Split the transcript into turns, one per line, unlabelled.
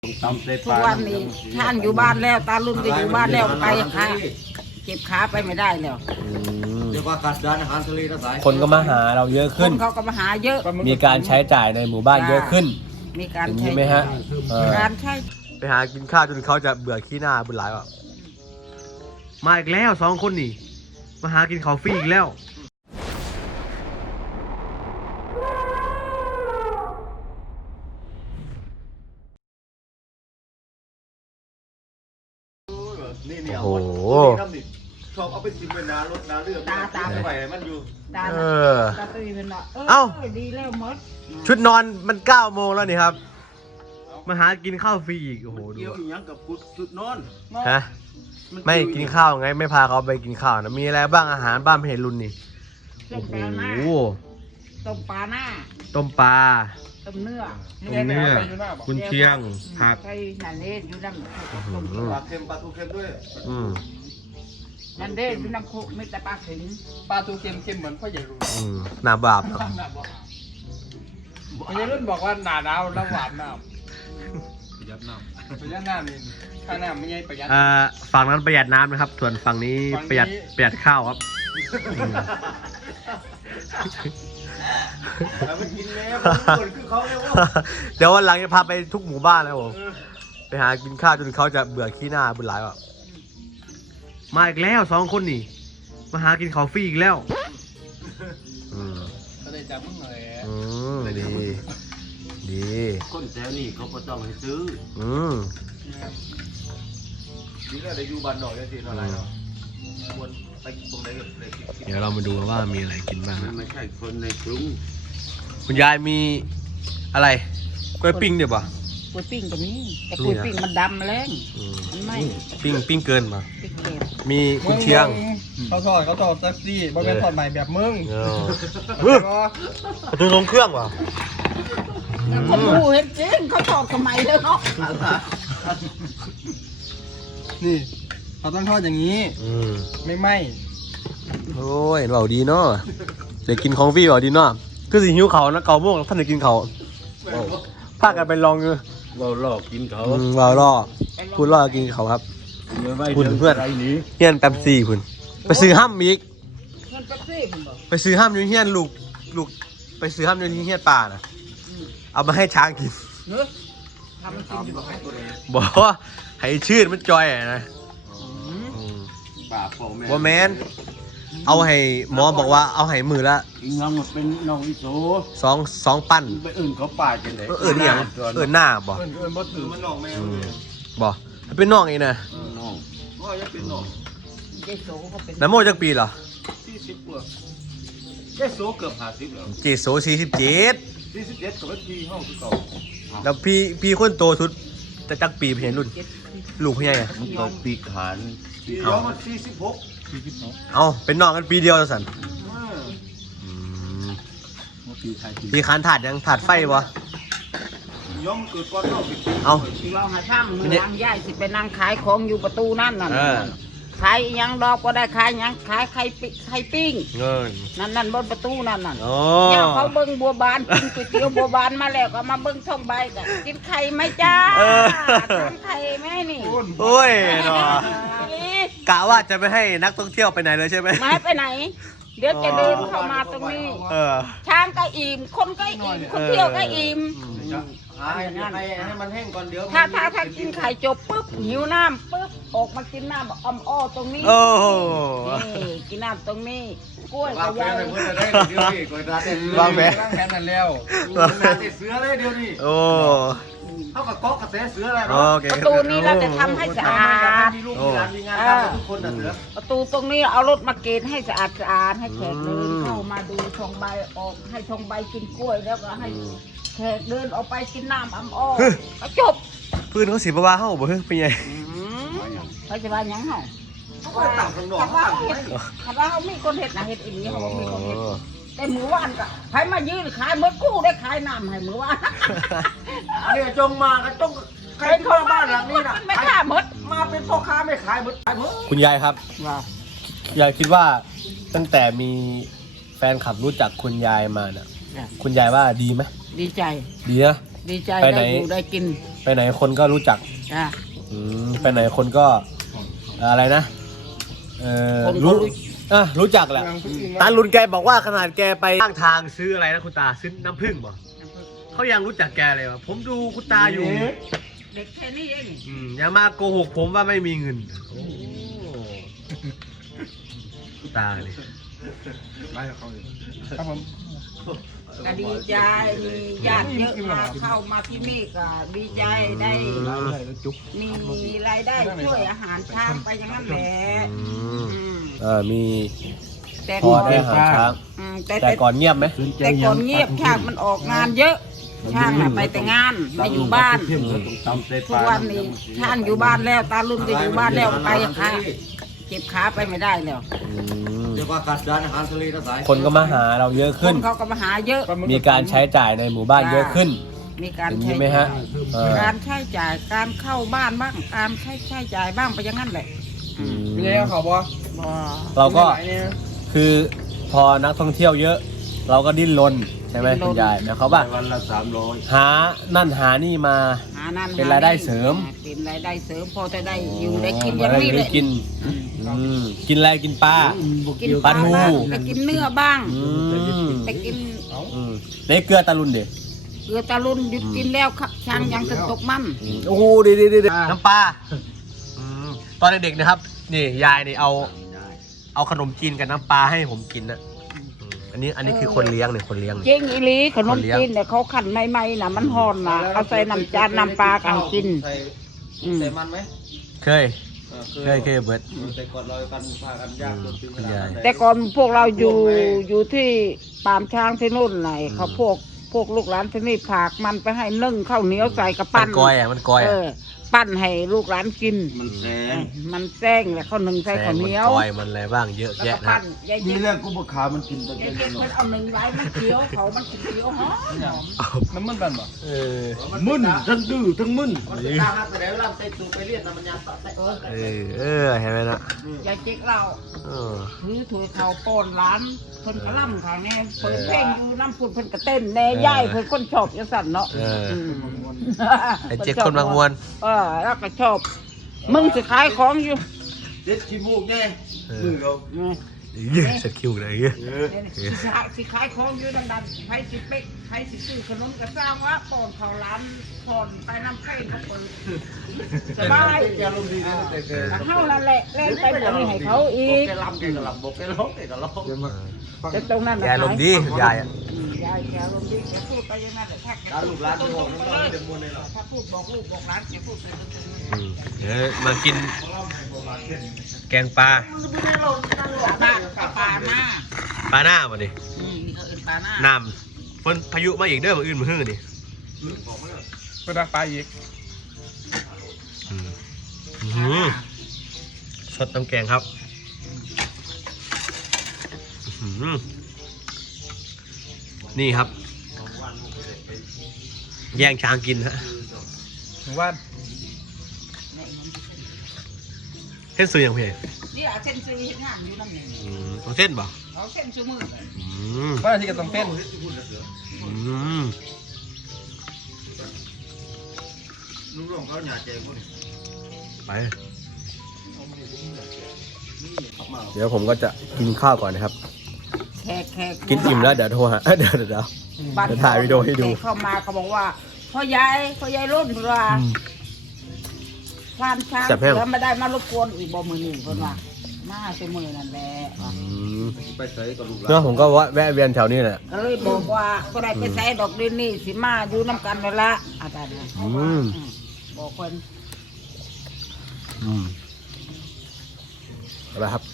ทุกวันนี้ท่านอยู่บ้านแล้วตาลุนก็อยู่บ้านแล้วไปค่ะเก็บขาไปไม่ได้แล้ว
เรียกว่าขาดด้านอาหารทะเลนะสาย
คนก็มาหาเราเยอะ
ค
ขึ้น
นเขาก็มาหาเยอะ
มีการใช้จ่ายในหมู่บ้านเยอะขึ้น
มีการ
อย่าง
ใช้
นี้ไหมฮะ
การใช้
ไปหากินข้าวจนเขาจะเบื่อขี้หน้าบุญหลายว่ะมาอีกแล้ว2 คนนี่มาหากินข้าวฟรีอีกแล้วโอ้โห
ชอบเอาไปจิ้มเป็นน้ำรสน้ำเลือดตาไปมันอยู่
ตา
เออ
ตาตีเป็นเนาะ
เอ้า
ดีแล้วมด
ชุดนอนมัน9 โมงแล้วนี่ครับมาหากินข้าวฟรีอีกโอ้โหดู
เกี่ยวอีกอย่างกับกุดจุดนอน
ฮะไม่กินข้าวไงไม่พาเขาไปกินข้าวนะมีอะไรบ้างอาหารบ้านเพลุนนี่
ต้
โอ้
ม
โห
ปลาหน้าต้มปลาหน้า
ต้มปลา
ต้มเนื้อ
ต้มเนื้อกุนเชียงผัก
ใช่นั่นเด้อยู่น้ำต้ม
ปลาเค็มปลาทูเค็มด้วย
อืม
นั่นเด้อยู่น้ำโคกไม่แต่ปลาขิง
ปลาทูเค็มๆเหมือนพ่อใหญ่รุ่น
น่าบาปเนาะ
พ่อใหญ่รุ่นบอกว่าหนาหนาวแล้วหวานน้
ประหยัดน้
ำประหยัดน้ำนี่ค่าน้ำไม่ใช่ประหยัด
ฝั่งนั้นประหยัดน้ำนะครับ ส่วนฝั่งนี้
ฝั่งนี้
ประหยัดข้าวครับ
ำแต่มันกินแล้วมันคือเขาเลยว่า
เดี๋ยววันหลังจะพาไปทุกหมู่บ้านแล้วผมไปหากินข้าวจนเขาจะเบื่อขี้หน้าบุญหลายว่ะมาอีกแล้ว2 คนนี่มาหากินข้าวฟรีอีกแล้วอืม
ก็ได้จับมึงเลย
ดีดี
คนแถวนี้เขาก็ต้องให้ซื้อ นี่แหละได้อยู่บ้านนอกได้สิเท่าไหร่เนาะควรไปตรงไหนก็ได้กิน
เดี๋ยวเรามาดูว่ามีอะไรกินบ้าง
มั
นะ
นไม่ใช่คนในกรุง
คุณยายมีอะไรกล้วยปิ้งเดี๋ยวป่ะ
กล้วยปิ้งก็มีแต่กล้วยปิ้งมันดำแรงมันไม่
ปิ้งเกินป่ะ
ปิ้งเก็บ
มีกุนเชียง
เขาทอดแท็กซี่บ่เป็นทอดใหม่แบบมึง
ประตูลงเครื่องป่ะ
คนรู้เห็นจริงเขาชอบสมัยเลยเนาะ
นี่เขาต้องทอดอย่างนี้ไม่ไหม
โอ้ยเบาดีเนาะจะกินของฟรีเบาดีเนาะคือสิหิวเขานะเกาโมงท่านจะกินเขาพากันไปลองอยู่
เราลอกกินเขา
เบาล่อพูดล่อกินเขาครับ คุณเพื่อน เฮียนแป๊บซี่คุณไปซื้อห้ามอีก
เงินแป๊บซี่ผมบอก
ไปซื้อห้ามอยู่เฮียนลูกไปซื้อห้ามอยู่ที่เฮียนป่าน่ะเอามาให้ช้างกิน
เนื้อทำมันกินอยู่บอก
บอกว่าให้ชื่นมันจอยอะนะ
ป่าพ่อแม่
ว่าแมนเอาให้หมอบอกว่าเอาให้มือละ
อีน้องเป็นน้องวิโส
2 ปั้น
ไปอื่นเขาป่าจังได๋
นี่อย่างหน้าบอก
เอิ้นบ่ถือ
มันน้องแม่
บอกเป็นน้องเองนะ
น้องว่ายังเป็นน้อง
เจโซเขาเป็น
น้ำโมจักปีเหรอ
40กว่าแค่โซเกือบ50แล้ว
เจโซ47
47ก็เป็นพี่เฮาคือเก่า
แล้วพี่คนโตสุดจะจักปีเห็นรุ่นลูกพี่ใหญ่อะ
มันก็ปีขานปีย้อมมัน46
เอาเป็นน้องกันปีเดียวแล้วสันพี่คันถาดยังถาดไฟบ่
ย้อมเกิดก่อนเฮาสิ
เอา
เราหาช่างมือล้างย่ายสิไปนั่งขายของอยู่ประตูนั่นน่ะ
เออ
ขายหยังดอกก็ได้ขายหยังขายไข่ปิ้ง
เงิน
นั่นบนประตูนั่นน่ะ
โอ้
เนี่ยเขาเบิ้งบัวบานกินก๋วยเตี๋ยวบัวบานมาแล้วก็มาเบิ้งช่องใบกันกินไข่ไหมจ้าทานไข่ไหมนี่
โอ้ยเนาะกะว่าจะไม่ให้นักท่องเที่ยวไปไหนเลยใช่ไหม
มาให้ไปไหน เดี๋ยวจะเดินเข้ามาตรงนี้
เออ
ช้างก็อิ่มคนก็อิ่มคนเที่ยวก็อิ่ม
หาให้มันแห้งก่อนเดี๋ยว
ถ้ากินไข่จบปุ๊บหิวน้ำปุ๊บออกมากินน้ำอ้อมอ้อตรงนี้
โอ้โห
นี่กินน้ำตรงนี้กล้วย
วา
กั
ง
บ
แผ
ยาน ย
เพื่อนได้เดี๋ยวนี้ก่อนได้
วางแผน
ตั้งแผนนั่นแล้ว
ติดเสือเลยเดี๋ยวนี้
โอ้
เท่ากับก๊อกกระแสเสืออะไร
โอ
เนาะ
เค
ประตูนี้เราจะทำให้สะอาด
มีลูกมีหลานมีงานทำทุกคนนะเสือ
ประตูตรงนี้เอารถมาเกณฑ์ให้สะอาดให้แขกเดินเข้ามาดูชงใบออกให้ชงใบกินกล้วยแล้วก็ให้แขกเดินออกไปกินน้ำอ้ำอ้อก็จบ
พื้นเขาสีบ้าๆเขาบอกเฮ้ยเป็นไง
เขาจะว่าหยังเหรอ
เขาไปต่างข้างนอก
ถ้าว่าเขาเห็ดถ้าว่าเขามีคนเห็ดนะเห็ดอีกเขาบอกมีคนเห็ดแต่มือว่านก็ใครมายืนขายเมื่อกู้ได้ขายน้ำให้มือว่าน
เนี่ยจงมากันจงใครเข้าบ้านหลังนี้นะ
ไม่กล้าหมด
มาเป็นพ่อค้าไม่ขายหมดขายหมด
คุณยายครับ
ว่า
ยายคิดว่าตั้งแต่มีแฟนคลับรู้จักคุณยายมาเนี่ยคุณยายว่าดีไหม
ดีใจ
ดีนะ
ดีใจ
ไปไหน
ได้อยู่ได้กิน
ไปไหนคนก็รู้จัก
จ้ะ
ไปไหนคนก็อะไรนะ
คนก็
รู้
รู้
รู้จักแหละตาลุนแกบอกว่าขนาดแกไปข้างทางซื้ออะไรนะคุณตาซื้อน้ำผึ้งบ่เขายังรู้จักแกเลยวะผมดูคุณตาอยู่
เด็กแค่นี้เอง
อย่ามาโกหกผมว่าไม่มีเงินคุณตาเนี่ย
ได้กับเขาอยู่ครับผม
ก็ดีใจมีญาติเยอะมาเข้ามาที่นี่ก็ดีใจได้มีรายได้ช่วยอาหารช้างไปอย่างนั้นแหละ
มี
แต่
พอ
ก่อน
ได้อาหารช้าง แต่ก่อนเงียบไหม
แต่ก่อนเงียบช้างมันออกงานเยอะช้างน่ะไปแต่งานไม่อยู่บ้านทุกวันนี้ช้างอยู่บ้านแล้วตาลุนก็อยู่บ้านแล้วไปค่ะเจ็บขาไปไม่ได้แล้ว
เรียกว่าการด้านอาหารทะเลนะสาย
คนก็มาหาเราเยอะ
ค
ขึ้น
นเขาก็มาหาเยอะ
มีการใช้จ่ายในหมู่บ้านเยอะขึ้น
มีการ
อย่าง
ใช้
นี้ไหมฮะ
การใช้จ่ายการเข้าบ้านบ้างการใช้จ่ายบ้างไปอย่างนั้นแหละ
มีอะไรเขาบอก
บ่
เราก็
เนี่ย
คือพอนักท่องเที่ยวเยอะ เราก็ดิ้นรนใช่ไหมคุณยายนะเขาว่า
วันละ300
หานั่นหานี่มา
หานั่น
เป็นรายได้เสริม
เป็นรายได้เสริมพอจะได้อยู่ได้กินอย่างนี้
ได้
เลย
กินกินอะไรกินปลา
กิน
ปลาทู
ไปกินเนื้อบ้าง ไปกิน
ได้เกลือตะลุนเด็ด
เกลือตาลุนหยุดกินแล้วช้างยังจะตกมัน
โอ้โหดีน้ำปลาตอนเด็กๆนะครับนี่ยายนี่เอาขนมจีนกับน้ำปลาให้ผมกินนะอันนี้คือคนเลี้ยงเนี่ยคนเลี้ยง
เจ๊งอีหลีขนมจีนเนี่ยเขาขันใหม่ๆน่ะมันหอนน่ะเอาใส่น้ำจานน้ำปลากันกิน
ใส่มันไหม
เคยเบิร์ด
แต่ก่อนเรากันพากันยากจนถึงขนาดนั้น
แต่ก่อนพวกเราอยู่ที่ปามช้างที่นู่นไหนเขาพวกลูกหลานที่นี่ผากมันไปให้นึ่งข้าวเหนียวใส่กระปั้น
มันกอยอ่ะ
ปั้นให้ลูกหลานกิน
มันแซง
มันแซงแล้วข้าวหนึ่งใส่ข้าวเหนียว
กอยมันอะไรบ้างเยอะ
แล้ว
แยะ
ก็
นะ
ปั้นยาย
มี
เจ๊
เรื่องกุบขามันกินตะ
ยา
เกี
ย
ย
เจ๊
บ
เพิ่นเอาหนึ่งไว้มันเขียวเขามันเขียวหอม
มันเป็นบ่
มึนทั้งดื้อทั้งมึนมันจะตามนักแสดงเวลาไปตูไปเรียนนะมันยังต่อไป
เห็นไหมนะ
ยายเจ๊เราถือถ้วยข้าวป้อนร้านเพิ่นกระล่ำค่ะแน่เปิดเพลงอยู่น้ำปุ่นเพิ่นกระเต้นแน่ย่ายเพิ่นคนชอบจังสั่นเนาะ
ไอ้เจ๊คนบางมวล
แล้วก็ชอบมึงสิขายของอยู่
เด็ดขี้มูกไงมือเรา
เสร็จคิวเลยเงี้ย
สิขายของอยู่ดังๆไผสิเป๊กไผสิซื้อขนมกระซ้างว่าป้อนข้าวร้านป้อนไปน้ำไข่เขาเปิดสบาย
แกลมดีนะแต่แก
เฮานั่นแหละเล่นไปบ่มีให้เขาอีก
แกลำแกกระลำบอกแกร้องแกกระร้อง
แต่ตรงนั้น
ยายลมดียายอ่ะ
ยายแกลมดีแกพูดไปอย่างนั้นแหละถ้าแก
ตาลูกร้าน
ต
จะ
ร
บอก
งๆไป
ว่า
เลย
เดี๋ยวมัวในเรา
ถ้าพูดบอกลูกบอกร้านแกพูดไปตรง
มากินแกงปลา
ๆปลาหน้า
ปลาหน้ามาดิ
นี่เขาเอ็นปลาหน้า
น้ำฝนพายุมาอีกเด้อมาอื่นมาฮื้อดิ
ไปดักปลาอีก
สดน้ำแกงครับนี่ครับ แย่งช้างกินฮะ
ว่า
เส้นซื้ออย่างเพีย
นี่เอาเส้นซื้อเห็นงามอยู่นั่นเอง
ต้องเส้นป่ะ
เอาเส้นซื้อมือ
ว่าที่กระต้องเต้น
ลูกน้องเขาหยาเจ๊งพวกนี้
ไปเดี๋ยวผมก็จะกินข้าวก่อนนะครับ
แขก
กินอิ่มแล้วเดี๋ยวโทรหาเดี๋ยว
บ้น
ถ่ายวิดีโอให้ดู
เข้ามาเขาบอกว่าพ่อใหญ่รุ่นว่าควานช้าง
จับแห้ง
เสือไม่ได้มารบกวนอีกบ่มือหนึ่งคนว่ามาซื้อมือนั่นแหละ
ไปใส่กับลูกหลา
เมื่อน ผมก็แวะเวียนแถวนี้แหละ
ก็เลยบอกว่าก็ได้ไปใส่ดอกดินนี่สิมาอยู่น้ำกันนั่นละอาจารย์นะบอกคน
เอาละครับ